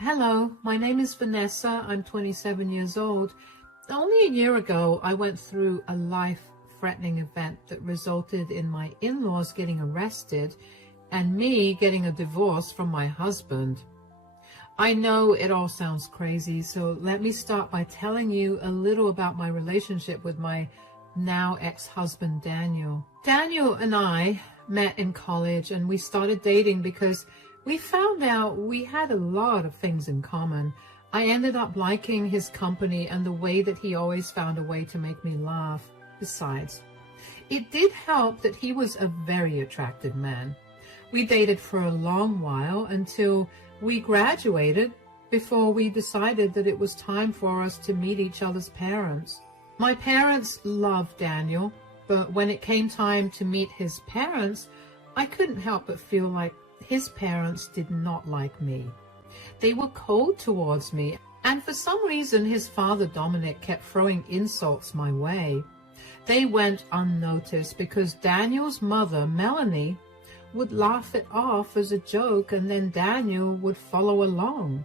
Hello, my name is Vanessa. I'm 27 years old. Only a year ago, I went through a life-threatening event that resulted in my in-laws getting arrested and me getting a divorce from my husband. I know it all sounds crazy, so let me start by telling you a little about my relationship with my now ex-husband, Daniel. Daniel and I met in college and we started dating because we found out we had a lot of things in common. I ended up liking his company and the way that he always found a way to make me laugh. Besides, it did help that he was a very attractive man. We dated for a long while until we graduated before we decided that it was time for us to meet each other's parents. My parents loved Daniel, but when it came time to meet his parents, I couldn't help but feel like his parents did not like me. They were cold towards me, and for some reason his father Dominic kept throwing insults my way. They went unnoticed because Daniel's mother, Melanie, would laugh it off as a joke, and then Daniel would follow along.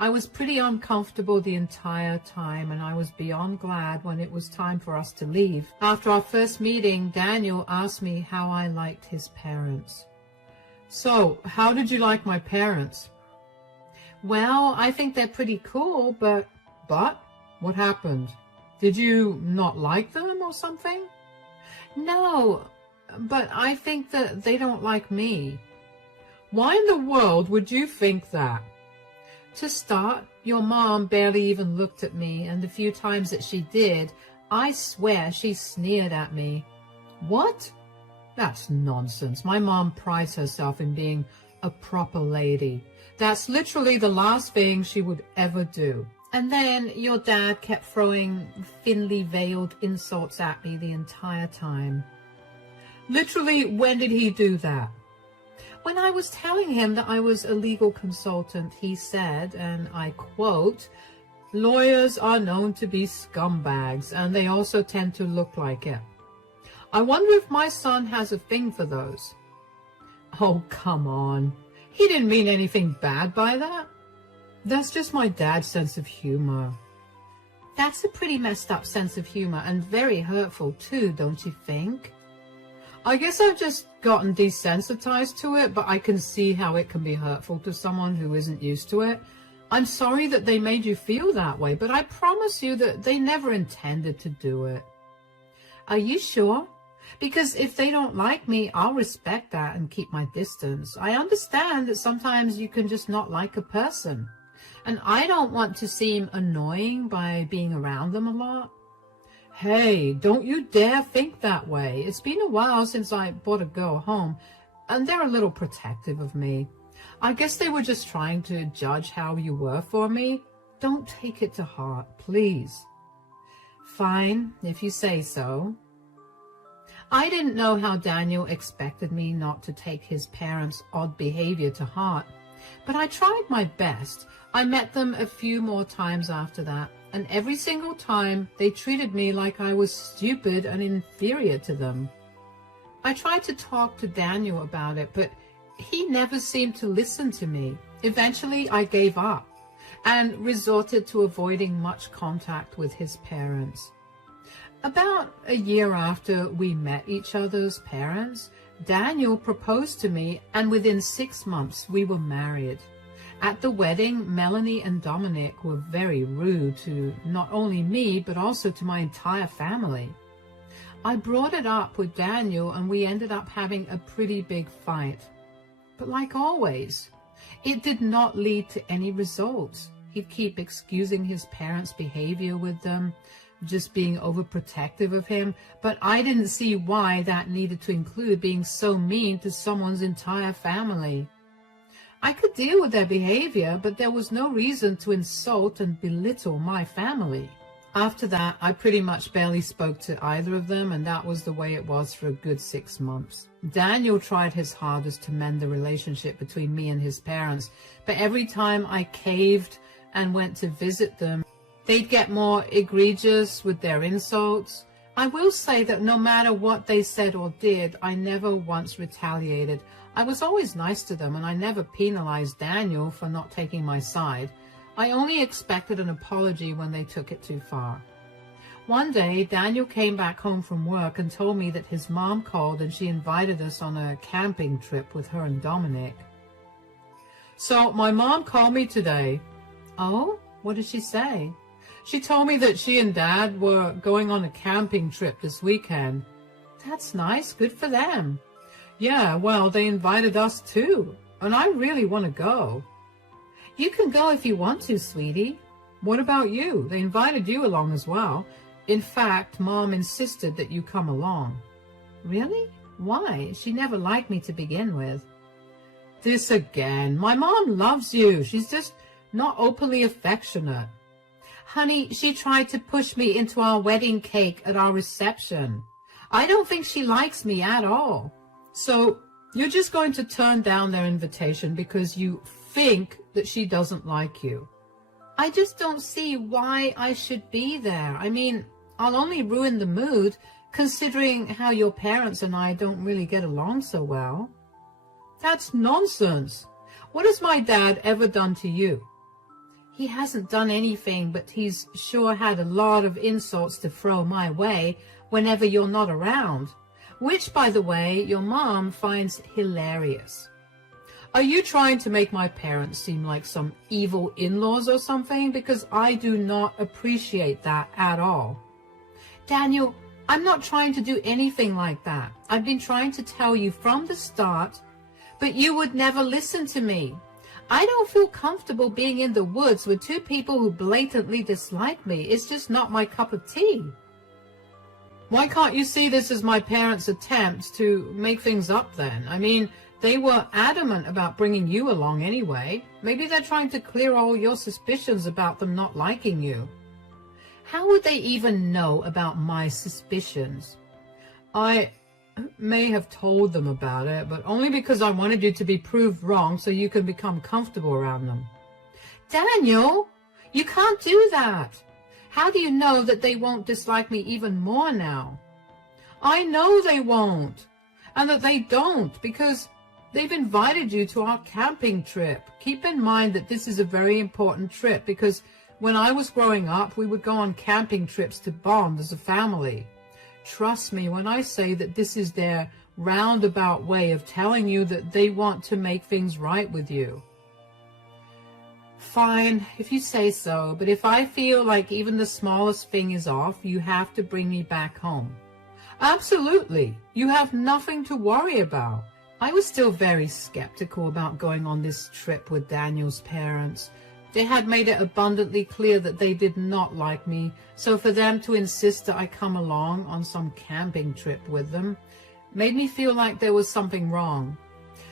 I was pretty uncomfortable the entire time, and I was beyond glad when it was time for us to leave. After our first meeting, Daniel asked me how I liked his parents. So, how did you like my parents? Well, I think they're pretty cool, but what happened? Did you not like them or something? No, but I think that they don't like me. Why in the world would you think that? To start, your mom barely even looked at me, and the few times that she did, I swear she sneered at me. What? That's nonsense. My mom prides herself in being a proper lady. That's literally the last thing she would ever do. And then your dad kept throwing thinly veiled insults at me the entire time. Literally, when did he do that? When I was telling him that I was a legal consultant, he said, and I quote, "Lawyers are known to be scumbags, and they also tend to look like it. I wonder if my son has a thing for those." Oh, come on. He didn't mean anything bad by that. That's just my dad's sense of humor. That's a pretty messed up sense of humor, and very hurtful too, don't you think? I guess I've just gotten desensitized to it, but I can see how it can be hurtful to someone who isn't used to it. I'm sorry that they made you feel that way, but I promise you that they never intended to do it. Are you sure? Because if they don't like me, I'll respect that and keep my distance. I understand that sometimes you can just not like a person, and I don't want to seem annoying by being around them a lot. Hey, don't you dare think that way. It's been a while since I brought a girl home, and they're a little protective of me. I guess they were just trying to judge how you were for me. Don't take it to heart, please. Fine, if you say so. I didn't know how Daniel expected me not to take his parents' odd behavior to heart, but I tried my best. I met them a few more times after that, and every single time they treated me like I was stupid and inferior to them. I tried to talk to Daniel about it, but he never seemed to listen to me. Eventually, I gave up and resorted to avoiding much contact with his parents. About a year after we met each other's parents, Daniel proposed to me, and within 6 months we were married. At the wedding, Melanie and Dominic were very rude to not only me, but also to my entire family. I brought it up with Daniel, and we ended up having a pretty big fight. But like always, it did not lead to any results. He'd keep excusing his parents' behavior with them, just being overprotective of him, but I didn't see why that needed to include being so mean to someone's entire family. I could deal with their behavior, but there was no reason to insult and belittle my family. After that, I pretty much barely spoke to either of them, and that was the way it was for a good 6 months. Daniel tried his hardest to mend the relationship between me and his parents, but every time I caved and went to visit them, they'd get more egregious with their insults. I will say that no matter what they said or did, I never once retaliated. I was always nice to them, and I never penalized Daniel for not taking my side. I only expected an apology when they took it too far. One day, Daniel came back home from work and told me that his mom called and she invited us on a camping trip with her and Dominic. So my mom called me today. Oh, what did she say? She told me that she and Dad were going on a camping trip this weekend. That's nice. Good for them. Yeah, well, they invited us too, and I really want to go. You can go if you want to, sweetie. What about you? They invited you along as well. In fact, Mom insisted that you come along. Really? Why? She never liked me to begin with. This again. My mom loves you. She's just not openly affectionate. Honey, she tried to push me into our wedding cake at our reception. I don't think she likes me at all. So you're just going to turn down their invitation because you think that she doesn't like you. I just don't see why I should be there. I mean, I'll only ruin the mood considering how your parents and I don't really get along so well. That's nonsense. What has my dad ever done to you? He hasn't done anything, but he's sure had a lot of insults to throw my way whenever you're not around, which, by the way, your mom finds hilarious. Are you trying to make my parents seem like some evil in-laws or something? Because I do not appreciate that at all. Daniel, I'm not trying to do anything like that. I've been trying to tell you from the start, but you would never listen to me. I don't feel comfortable being in the woods with two people who blatantly dislike me. It's just not my cup of tea. Why can't you see this as my parents' attempts to make things up then? I mean, they were adamant about bringing you along anyway. Maybe they're trying to clear all your suspicions about them not liking you. How would they even know about my suspicions? I may have told them about it, but only because I wanted you to be proved wrong so you can become comfortable around them. Daniel, you can't do that. How do you know that they won't dislike me even more now? I know they won't, and that they don't, because they've invited you to our camping trip. Keep in mind that this is a very important trip, because when I was growing up, we would go on camping trips to bond as a family. Trust me when I say that this is their roundabout way of telling you that they want to make things right with you. Fine, if you say so, but if I feel like even the smallest thing is off, you have to bring me back home. Absolutely. You have nothing to worry about. I was still very skeptical about going on this trip with Daniel's parents. They had made it abundantly clear that they did not like me, so for them to insist that I come along on some camping trip with them made me feel like there was something wrong.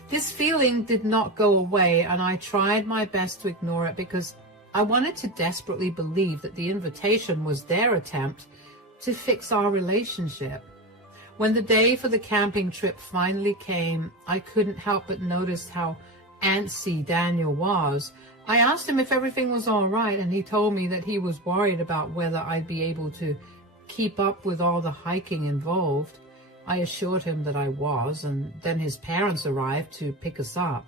This feeling did not go away, and I tried my best to ignore it because I wanted to desperately believe that the invitation was their attempt to fix our relationship. When the day for the camping trip finally came, I couldn't help but notice how antsy Daniel was. I asked him if everything was all right, and he told me that he was worried about whether I'd be able to keep up with all the hiking involved. I assured him that I was, and then his parents arrived to pick us up.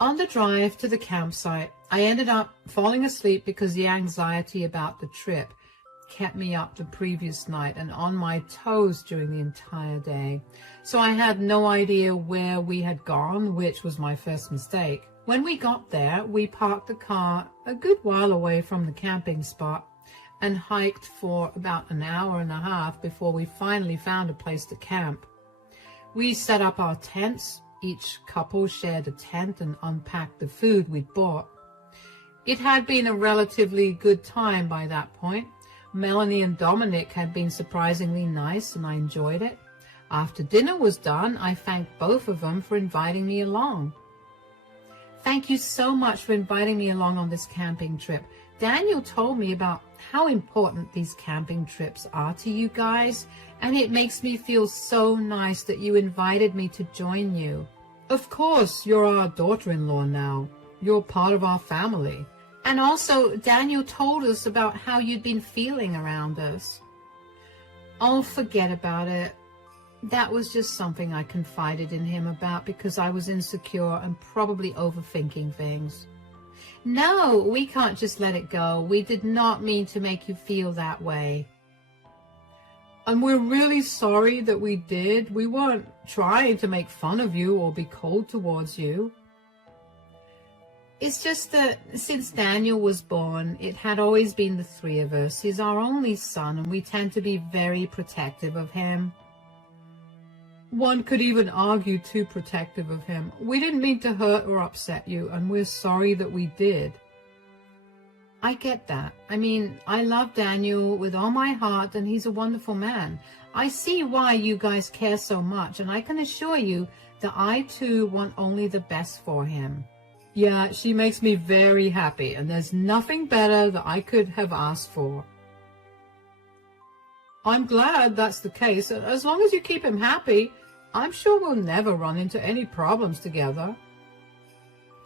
On the drive to the campsite, I ended up falling asleep because the anxiety about the trip kept me up the previous night and on my toes during the entire day. So I had no idea where we had gone, which was my first mistake. When we got there, we parked the car a good while away from the camping spot and hiked for about an hour and a half before we finally found a place to camp. We set up our tents. Each couple shared a tent and unpacked the food we'd bought. It had been a relatively good time by that point. Melanie and Dominic had been surprisingly nice, and I enjoyed it. After dinner was done, I thanked both of them for inviting me along. Thank you so much for inviting me along on this camping trip. Daniel told me about how important these camping trips are to you guys, and it makes me feel so nice that you invited me to join you. Of course, you're our daughter-in-law now. You're part of our family. And also, Daniel told us about how you'd been feeling around us. Oh, forget about it. That was just something I confided in him about because I was insecure and probably overthinking things. No, we can't just let it go. We did not mean to make you feel that way. And we're really sorry that we did. We weren't trying to make fun of you or be cold towards you. It's just that since Daniel was born, it had always been the three of us. He's our only son, and we tend to be very protective of him. One could even argue too protective of him. We didn't mean to hurt or upset you, and we're sorry that we did. I get that. I mean, I love Daniel with all my heart, and he's a wonderful man. I see why you guys care so much, and I can assure you that I too want only the best for him. Yeah, she makes me very happy, and there's nothing better that I could have asked for. I'm glad that's the case. As long as you keep him happy, I'm sure we'll never run into any problems together.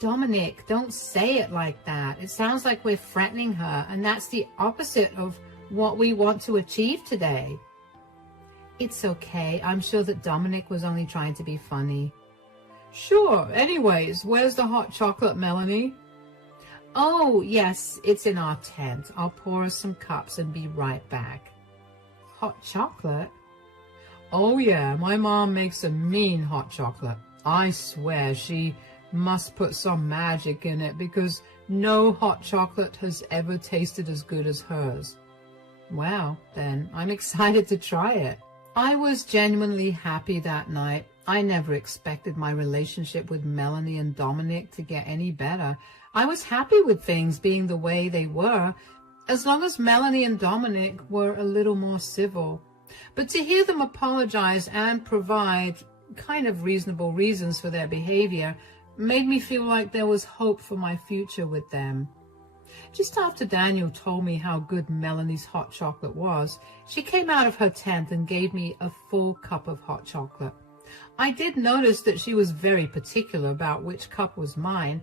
Dominic, don't say it like that. It sounds like we're threatening her, and that's the opposite of what we want to achieve today. It's okay. I'm sure that Dominic was only trying to be funny. Sure. Anyways, where's the hot chocolate, Melanie? Oh, yes, it's in our tent. I'll pour us some cups and be right back. Hot chocolate? Oh, yeah, my mom makes a mean hot chocolate. I swear she must put some magic in it because no hot chocolate has ever tasted as good as hers. Well, then, I'm excited to try it. I was genuinely happy that night. I never expected my relationship with Melanie and Dominic to get any better. I was happy with things being the way they were, as long as Melanie and Dominic were a little more civil. But to hear them apologize and provide kind of reasonable reasons for their behavior made me feel like there was hope for my future with them. Just after Daniel told me how good Melanie's hot chocolate was, she came out of her tent and gave me a full cup of hot chocolate. I did notice that she was very particular about which cup was mine,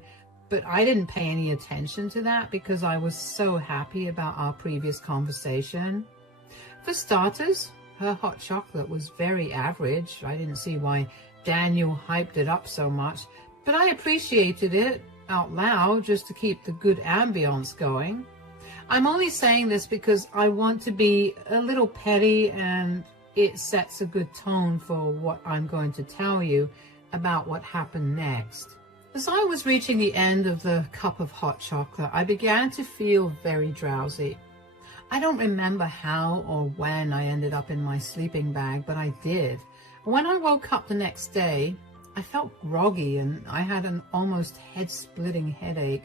but I didn't pay any attention to that because I was so happy about our previous conversation. For starters, her hot chocolate was very average. I didn't see why Daniel hyped it up so much, but I appreciated it out loud just to keep the good ambience going. I'm only saying this because I want to be a little petty, and it sets a good tone for what I'm going to tell you about what happened next. As I was reaching the end of the cup of hot chocolate, I began to feel very drowsy. I don't remember how or when I ended up in my sleeping bag, but I did. When I woke up the next day, I felt groggy and I had an almost head-splitting headache.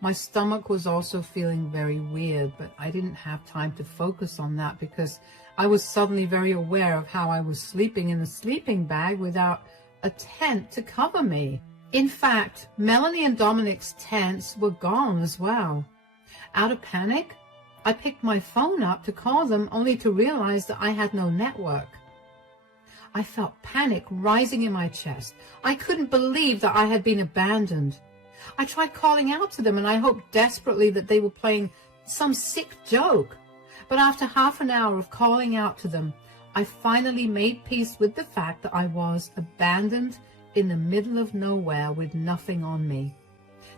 My stomach was also feeling very weird, but I didn't have time to focus on that because I was suddenly very aware of how I was sleeping in a sleeping bag without a tent to cover me. In fact, Melanie and Dominic's tents were gone as well. Out of panic, I picked my phone up to call them only to realize that I had no network. I felt panic rising in my chest. I couldn't believe that I had been abandoned. I tried calling out to them and I hoped desperately that they were playing some sick joke. But after half an hour of calling out to them, I finally made peace with the fact that I was abandoned in the middle of nowhere with nothing on me.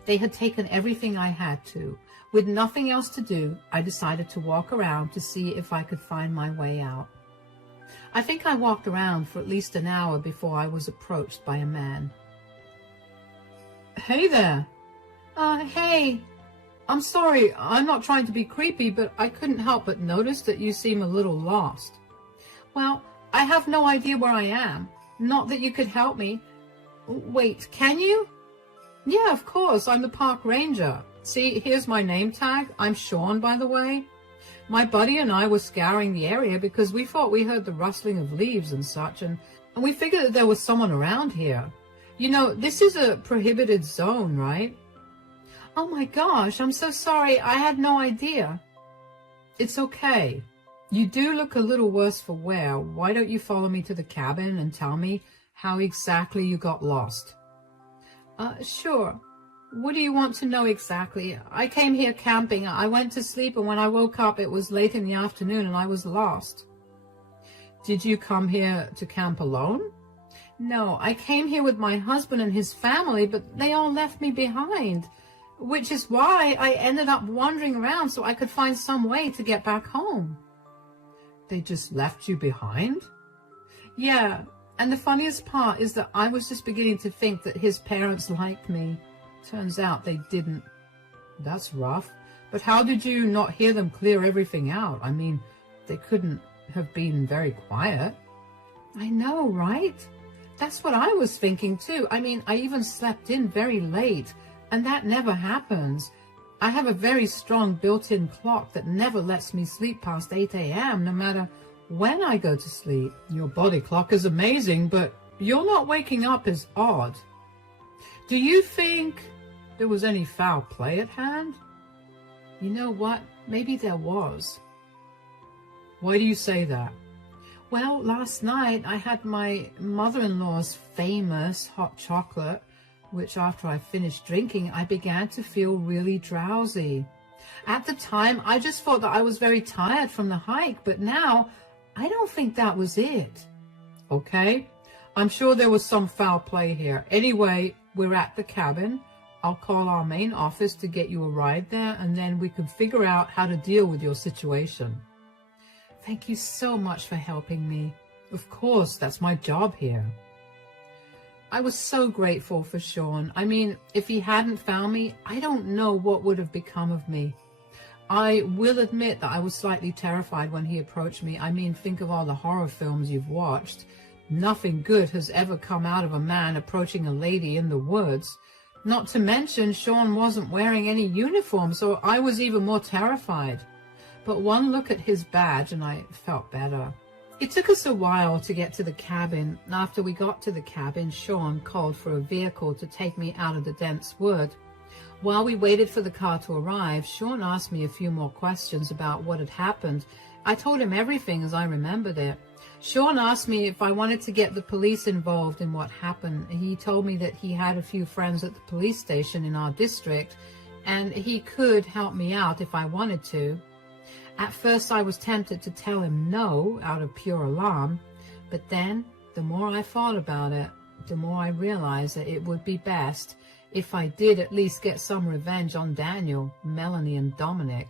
They had taken everything I had to. With nothing else to do, I decided to walk around to see if I could find my way out. I think I walked around for at least an hour before I was approached by a man. Hey there. Hey. I'm sorry, I'm not trying to be creepy, but I couldn't help but notice that you seem a little lost. Well, I have no idea where I am. Not that you could help me. Wait, can you? Yeah, of course, I'm the park ranger. See, here's my name tag. I'm Sean, by the way. My buddy and I were scouring the area because we thought we heard the rustling of leaves and such, and we figured that there was someone around here. You know, this is a prohibited zone, right? Oh my gosh, I'm so sorry. I had no idea. It's okay. You do look a little worse for wear. Why don't you follow me to the cabin and tell me how exactly you got lost? Sure. What do you want to know exactly? I came here camping. I went to sleep, and when I woke up, it was late in the afternoon, and I was lost. Did you come here to camp alone? No, I came here with my husband and his family, but they all left me behind, which is why I ended up wandering around so I could find some way to get back home. They just left you behind? Yeah, and the funniest part is that I was just beginning to think that his parents liked me. Turns out they didn't. That's rough. But how did you not hear them clear everything out? I mean, they couldn't have been very quiet. I know, right? That's what I was thinking too. I mean, I even slept in very late, and that never happens. I have a very strong built-in clock that never lets me sleep past 8 a.m. no matter when I go to sleep. Your body clock is amazing, but your not waking up is odd. Do you think there was any foul play at hand? You know what? Maybe there was. Why do you say that? Well, last night I had my mother-in-law's famous hot chocolate, which after I finished drinking, I began to feel really drowsy. At the time, I just thought that I was very tired from the hike, but now I don't think that was it. Okay, I'm sure there was some foul play here. Anyway, we're at the cabin. I'll call our main office to get you a ride there, and then we can figure out how to deal with your situation. Thank you so much for helping me. Of course, that's my job here. I was so grateful for Sean. I mean, if he hadn't found me, I don't know what would have become of me. I will admit that I was slightly terrified when he approached me. I mean, think of all the horror films you've watched. Nothing good has ever come out of a man approaching a lady in the woods. Not to mention, Sean wasn't wearing any uniform, so I was even more terrified. But one look at his badge and I felt better. It took us a while to get to the cabin. After we got to the cabin, Sean called for a vehicle to take me out of the dense wood. While we waited for the car to arrive, Sean asked me a few more questions about what had happened. I told him everything as I remembered it. Sean asked me if I wanted to get the police involved in what happened. He told me that he had a few friends at the police station in our district, and he could help me out if I wanted to. At first I was tempted to tell him no out of pure alarm, but then the more I thought about it, the more I realized that it would be best if I did at least get some revenge on Daniel, Melanie, and Dominic.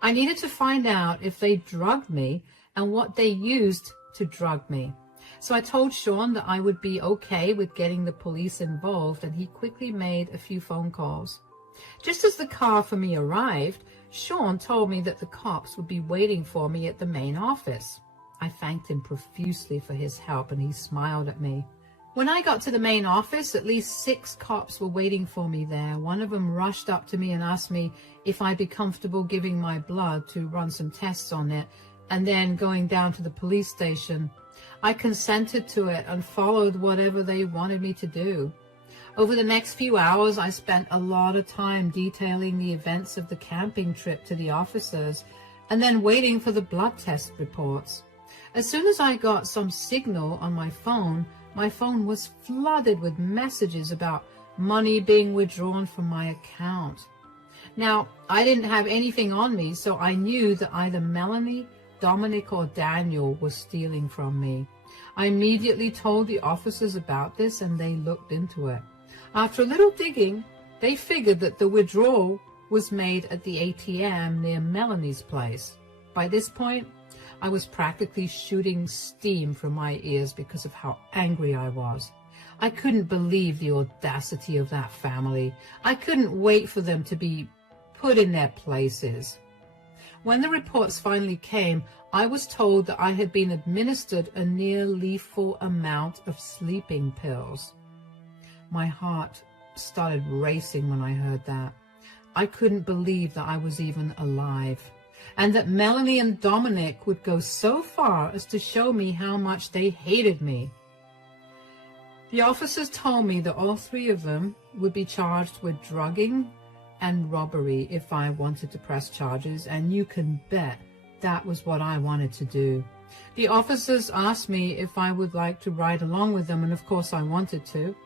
I needed to find out if they drugged me and what they used to drug me. So I told Sean that I would be okay with getting the police involved, and he quickly made a few phone calls. Just as the car for me arrived, Sean told me that the cops would be waiting for me at the main office. I thanked him profusely for his help, and he smiled at me. When I got to the main office, at least 6 cops were waiting for me there. One of them rushed up to me and asked me if I'd be comfortable giving my blood to run some tests on it, and then going down to the police station. I consented to it and followed whatever they wanted me to do. Over the next few hours, I spent a lot of time detailing the events of the camping trip to the officers, and then waiting for the blood test reports. As soon as I got some signal on my phone was flooded with messages about money being withdrawn from my account. Now, I didn't have anything on me, so I knew that either Melanie, Dominic, or Daniel was stealing from me. I immediately told the officers about this, and they looked into it. After a little digging, they figured that the withdrawal was made at the ATM near Melanie's place. By this point, I was practically shooting steam from my ears because of how angry I was. I couldn't believe the audacity of that family. I couldn't wait for them to be put in their places. When the reports finally came, I was told that I had been administered a near-lethal amount of sleeping pills. My heart started racing when I heard that. I couldn't believe that I was even alive, and that Melanie and Dominic would go so far as to show me how much they hated me. The officers told me that all 3 of them would be charged with drugging and robbery if I wanted to press charges, and you can bet that was what I wanted to do. The officers asked me if I would like to ride along with them, and of course I wanted to.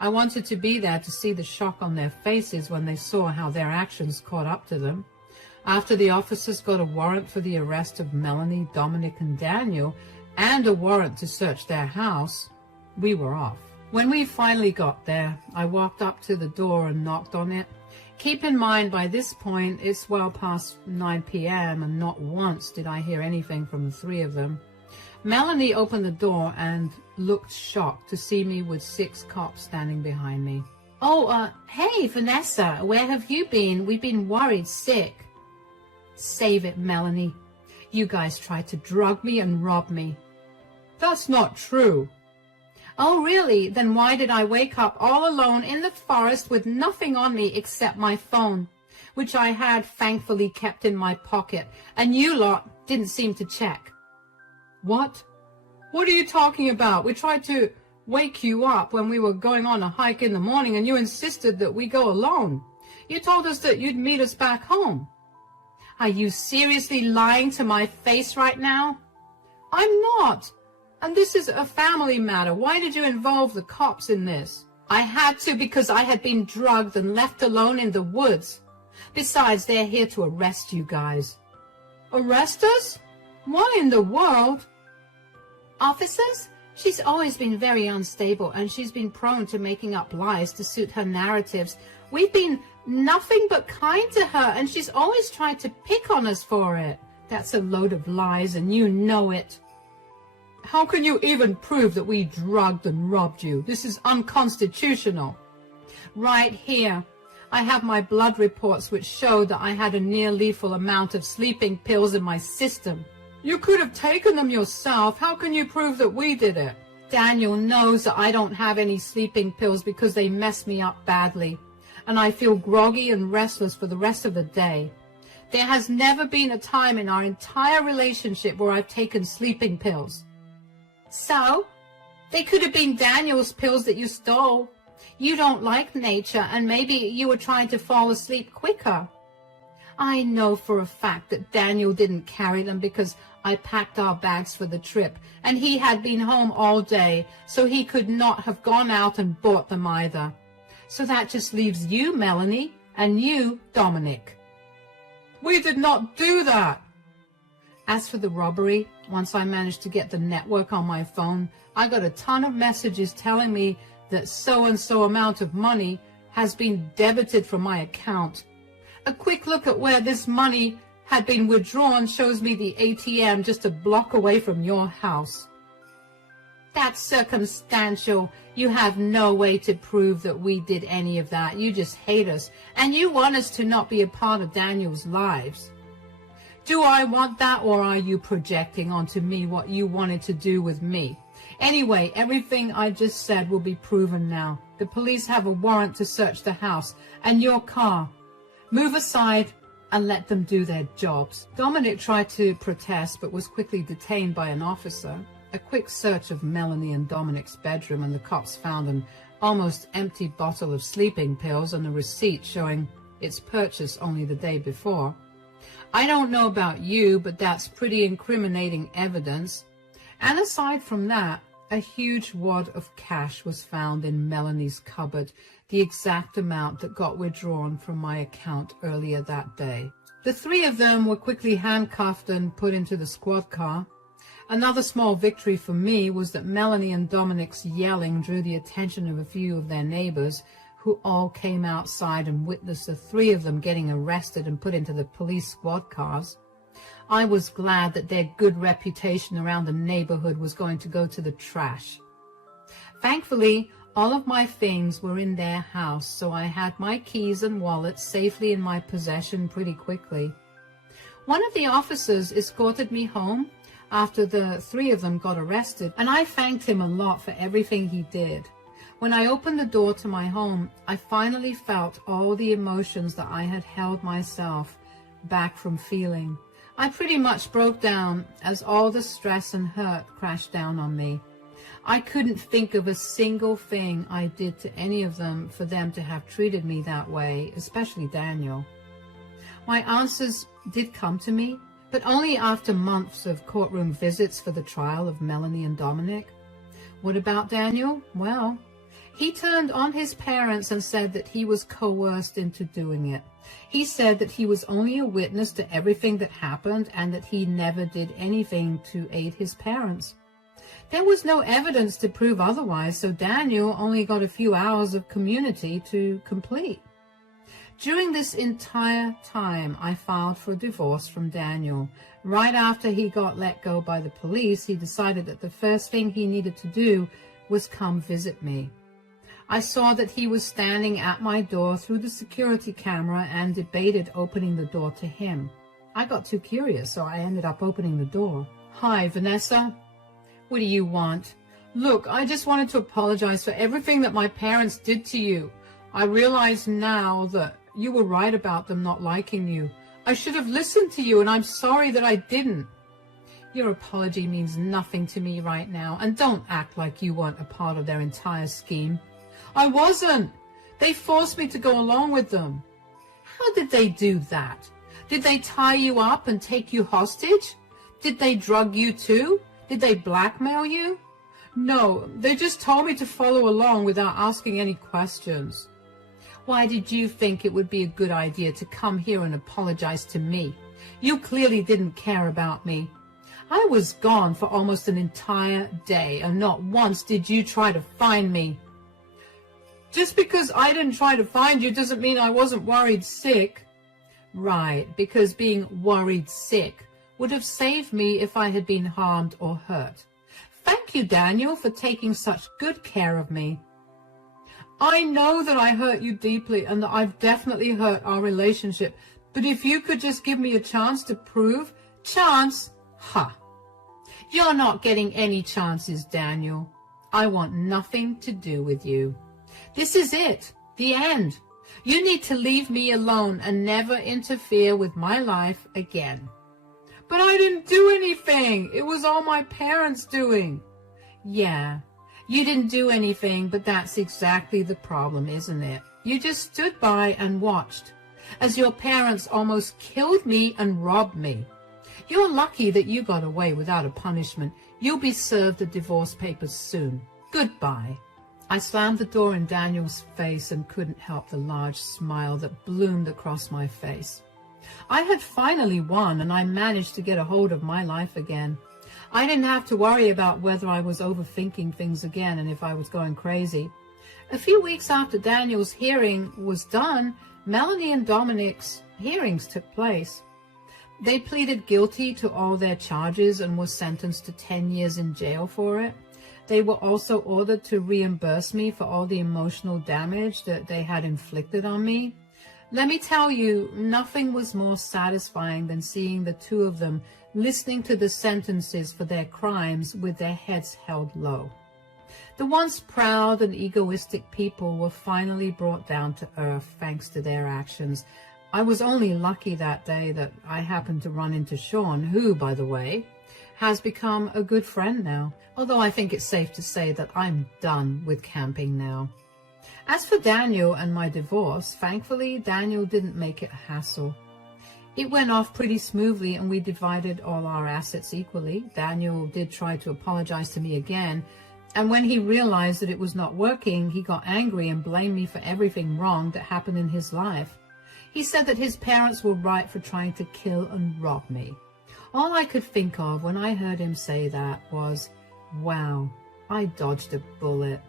I wanted to be there to see the shock on their faces when they saw how their actions caught up to them. After the officers got a warrant for the arrest of Melanie, Dominic, and Daniel, and a warrant to search their house, we were off. When we finally got there, I walked up to the door and knocked on it. Keep in mind, by this point, it's well past 9 p.m. and not once did I hear anything from the three of them. Melanie opened the door and looked shocked to see me with 6 cops standing behind me. "Oh, hey, Vanessa, where have you been? We've been worried sick." "Save it, Melanie. You guys tried to drug me and rob me." "That's not true." "Oh, really? Then why did I wake up all alone in the forest with nothing on me except my phone, which I had thankfully kept in my pocket, and you lot didn't seem to check?" "What? What are you talking about? We tried to wake you up when we were going on a hike in the morning, and you insisted that we go alone. You told us that you'd meet us back home." "Are you seriously lying to my face right now?" "I'm not. And this is a family matter. Why did you involve the cops in this?" "I had to because I had been drugged and left alone in the woods. Besides, they're here to arrest you guys." "Arrest us? Why in the world?" "Officers? She's always been very unstable, and she's been prone to making up lies to suit her narratives. We've been nothing but kind to her, and she's always tried to pick on us for it." "That's a load of lies, and you know it." "How can you even prove that we drugged and robbed you? This is unconstitutional." "Right here. I have my blood reports which show that I had a near lethal amount of sleeping pills in my system." "You could have taken them yourself. How can you prove that we did it?" "Daniel knows that I don't have any sleeping pills because they mess me up badly, and I feel groggy and restless for the rest of the day. There has never been a time in our entire relationship where I've taken sleeping pills." "So? They could have been Daniel's pills that you stole. You don't like nature, and maybe you were trying to fall asleep quicker." "I know for a fact that Daniel didn't carry them because I packed our bags for the trip, and he had been home all day, so he could not have gone out and bought them either. So that just leaves you, Melanie, and you, Dominic." "We did not do that." "As for the robbery, once I managed to get the network on my phone, I got a ton of messages telling me that so-and-so amount of money has been debited from my account. A quick look at where this money had been withdrawn shows me the ATM just a block away from your house." "That's circumstantial. You have no way to prove that we did any of that. You just hate us, and you want us to not be a part of Daniel's lives." "Do I want that, or are you projecting onto me what you wanted to do with me? Anyway, everything I just said will be proven now. The police have a warrant to search the house and your car. Move aside and let them do their jobs." Dominic tried to protest but was quickly detained by an officer. A quick search of Melanie and Dominic's bedroom, and the cops found an almost empty bottle of sleeping pills and a receipt showing its purchase only the day before. I don't know about you, but that's pretty incriminating evidence. And aside from that, a huge wad of cash was found in Melanie's cupboard, the exact amount that got withdrawn from my account earlier that day. The three of them were quickly handcuffed and put into the squad car. Another small victory for me was that Melanie and Dominic's yelling drew the attention of a few of their neighbors, who all came outside and witnessed the three of them getting arrested and put into the police squad cars. I was glad that their good reputation around the neighborhood was going to go to the trash. Thankfully, all of my things were in their house, so I had my keys and wallet safely in my possession pretty quickly. One of the officers escorted me home after the three of them got arrested, and I thanked him a lot for everything he did. When I opened the door to my home, I finally felt all the emotions that I had held myself back from feeling. I pretty much broke down as all the stress and hurt crashed down on me. I couldn't think of a single thing I did to any of them for them to have treated me that way, especially Daniel. My answers did come to me, but only after months of courtroom visits for the trial of Melanie and Dominic. What about Daniel? Well, he turned on his parents and said that he was coerced into doing it. He said that he was only a witness to everything that happened and that he never did anything to aid his parents. There was no evidence to prove otherwise, so Daniel only got a few hours of community to complete. During this entire time, I filed for a divorce from Daniel. Right after he got let go by the police, he decided that the first thing he needed to do was come visit me. I saw that he was standing at my door through the security camera and debated opening the door to him. I got too curious, so I ended up opening the door. "Hi, Vanessa. What do you want?" "Look, I just wanted to apologize for everything that my parents did to you. I realize now that you were right about them not liking you. I should have listened to you, and I'm sorry that I didn't." "Your apology means nothing to me right now, and don't act like you weren't a part of their entire scheme." "I wasn't. They forced me to go along with them." "How did they do that? Did they tie you up and take you hostage? Did they drug you too? Did they blackmail you?" "No, they just told me to follow along without asking any questions." "Why did you think it would be a good idea to come here and apologize to me? You clearly didn't care about me. I was gone for almost an entire day, and not once did you try to find me." "Just because I didn't try to find you doesn't mean I wasn't worried sick." "Right, because being worried sick would have saved me if I had been harmed or hurt. Thank you, Daniel, for taking such good care of me." "I know that I hurt you deeply and that I've definitely hurt our relationship, but if you could just give me a chance to prove—" "Chance? Ha! You're not getting any chances, Daniel. I want nothing to do with you. This is it, the end. You need to leave me alone and never interfere with my life again." "But I didn't do anything. It was all my parents doing." "Yeah, you didn't do anything, but that's exactly the problem, isn't it? You just stood by and watched as your parents almost killed me and robbed me. You're lucky that you got away without a punishment. You'll be served the divorce papers soon. Goodbye." I slammed the door in Daniel's face and couldn't help the large smile that bloomed across my face. I had finally won, and I managed to get a hold of my life again. I didn't have to worry about whether I was overthinking things again and if I was going crazy. A few weeks after Daniel's hearing was done, Melanie and Dominic's hearings took place. They pleaded guilty to all their charges and were sentenced to 10 years in jail for it. They were also ordered to reimburse me for all the emotional damage that they had inflicted on me. Let me tell you, nothing was more satisfying than seeing the two of them listening to the sentences for their crimes with their heads held low. The once proud and egoistic people were finally brought down to earth thanks to their actions. I was only lucky that day that I happened to run into Sean, who, by the way, has become a good friend now, although I think it's safe to say that I'm done with camping now. As for Daniel and my divorce, thankfully Daniel didn't make it a hassle. It went off pretty smoothly and we divided all our assets equally. Daniel did try to apologize to me again, and when he realized that it was not working, he got angry and blamed me for everything wrong that happened in his life. He said that his parents were right for trying to kill and rob me. All I could think of when I heard him say that was, wow, I dodged a bullet.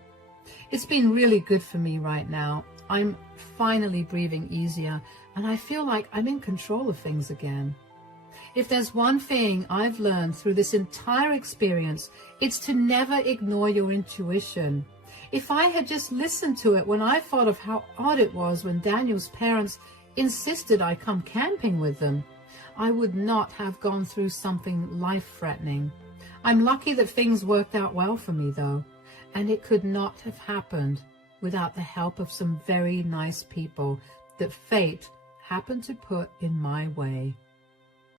It's been really good for me right now. I'm finally breathing easier, and I feel like I'm in control of things again. If there's one thing I've learned through this entire experience, it's to never ignore your intuition. If I had just listened to it when I thought of how odd it was when Daniel's parents insisted I come camping with them, I would not have gone through something life-threatening. I'm lucky that things worked out well for me, though, and it could not have happened without the help of some very nice people that fate happened to put in my way.